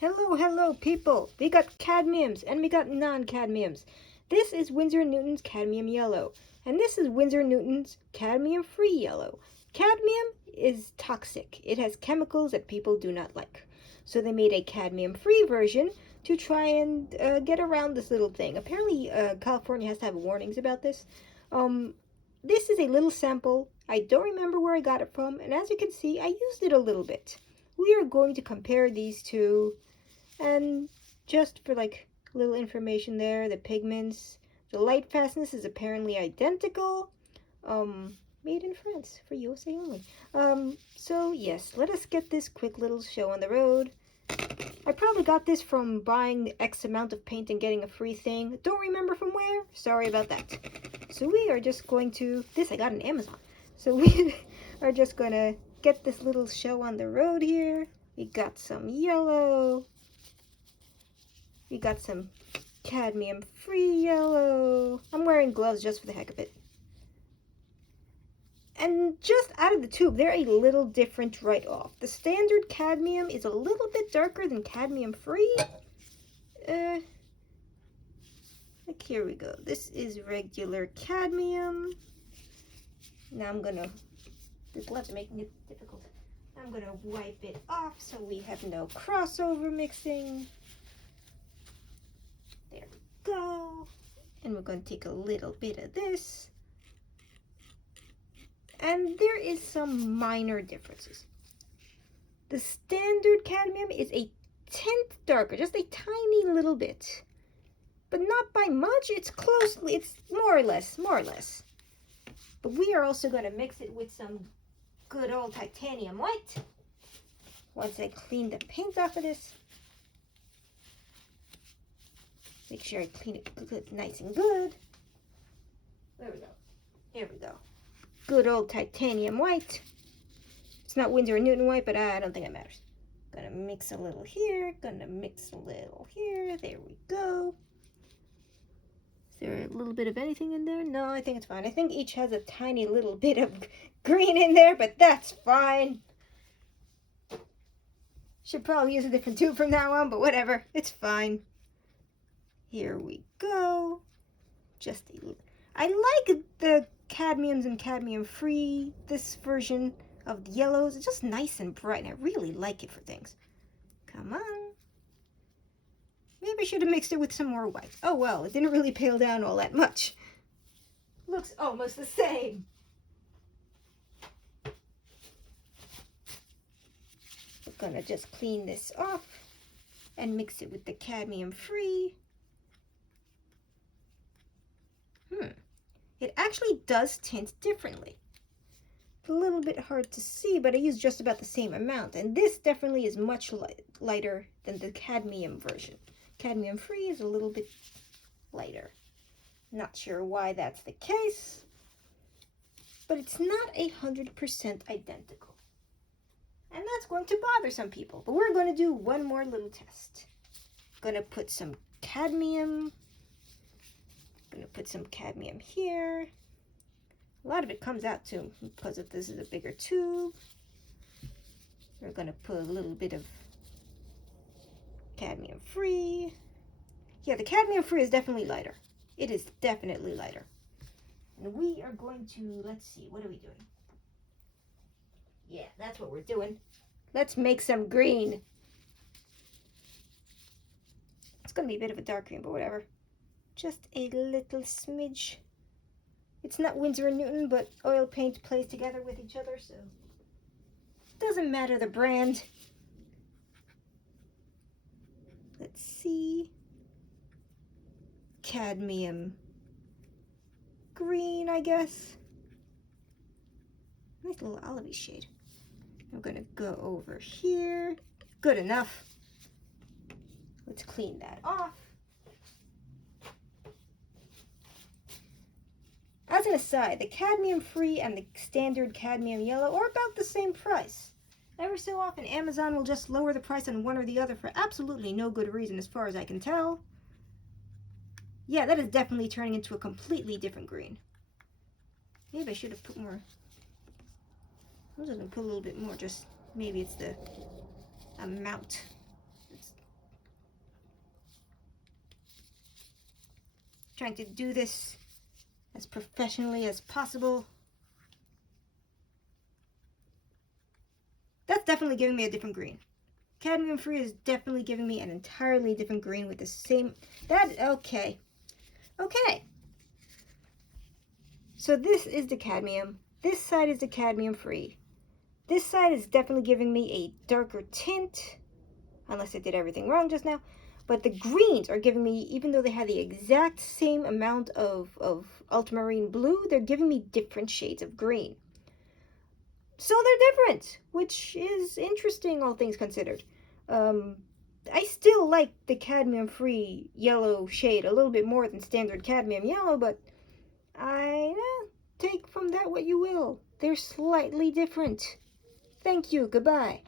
Hello, people. We got cadmiums and we got non-cadmiums. This is Winsor Newton's cadmium yellow, and this is Winsor Newton's cadmium-free yellow. Cadmium is toxic. It has chemicals that people do not like. So they made a cadmium-free version to try and get around this little thing. Apparently, California has to have warnings about this. This is a little sample. I don't remember where I got it from, and as you can see, I used it a little bit. We are going to compare these two. And just for like little information there, the pigments, the light fastness is apparently identical. Made in France for USA only. So yes, let us get this quick little show on the road. I probably got this from buying X amount of paint and getting a free thing. Don't remember from where. Sorry about that. So we are just going to, this I got on Amazon. So we are just going to get this little show on the road here. We got some yellow. We got some cadmium-free yellow. I'm wearing gloves just for the heck of it. And just out of the tube, they're a little different right off. The standard cadmium is a little bit darker than cadmium-free. Like here we go. This is regular cadmium. Now I'm gonna, the gloves are making it difficult. I'm gonna wipe it off so we have no crossover mixing. There we go. And we're going to take a little bit of this. And there is some minor differences. The standard cadmium is a tenth darker, just a tiny little bit. But not by much, it's closely, it's more or less. But we are also going to mix it with some good old titanium white. Once I clean the paint off of this. Make sure I clean it good, nice and good. There we go. Here we go. Good old titanium white. It's not Winsor Newton white, but I don't think it matters. Gonna mix a little here. Gonna mix a little here. There we go. Is there a little bit of anything in there? No, I think it's fine. I think each has a tiny little bit of green in there, but that's fine. Should probably use a different tube from now on, but whatever. It's fine. Here we go. Just a little. I like the cadmiums and cadmium-free. This version of the yellows. It's just nice and bright, and I really like it for things. Come on. Maybe I should have mixed it with some more white. Oh well, it didn't really pale down all that much. Looks almost the same. We're gonna just clean this off and mix it with the cadmium-free. It actually does tint differently. It's a little bit hard to see, but I use just about the same amount. And this definitely is much lighter than the cadmium version. Cadmium-free is a little bit lighter. Not sure why that's the case, but it's not 100% identical. And that's going to bother some people. But we're going to do one more little test. Going to put some cadmium. Going to put some cadmium here. A lot of it comes out too because if this is a bigger tube. We're going to put a little bit of cadmium-free. Yeah, the cadmium-free is definitely lighter. It is definitely lighter. And we are going to, let's see, what are we doing? Yeah, that's what we're doing. Let's make some green. It's going to be a bit of a dark green, but whatever. Just a little smidge. It's not Winsor Newton, but oil paint plays together with each other, so doesn't matter the brand. Let's see. Cadmium green, I guess. Nice little olivey shade. I'm gonna go over here. Good enough. Let's clean that off. As an aside, the cadmium-free and the standard cadmium yellow are about the same price. Ever so often, Amazon will just lower the price on one or the other for absolutely no good reason as far as I can tell. Yeah, that is definitely turning into a completely different green. Maybe I should have put more. I'm just going to put a little bit more, just maybe it's the amount. It's Trying to do this as professionally as possible. That's definitely giving me a different green. Cadmium-Free is definitely giving me an entirely different green with the same, okay. Okay. So this is the cadmium. This side is the Cadmium-Free. This side is definitely giving me a darker tint, unless I did everything wrong just now. But the greens are giving me, even though they have the exact same amount of ultramarine blue, they're giving me different shades of green. So they're different, which is interesting, all things considered. I still like the Cadmium-Free yellow shade a little bit more than standard cadmium yellow, but take from that what you will. They're slightly different. Thank you. Goodbye.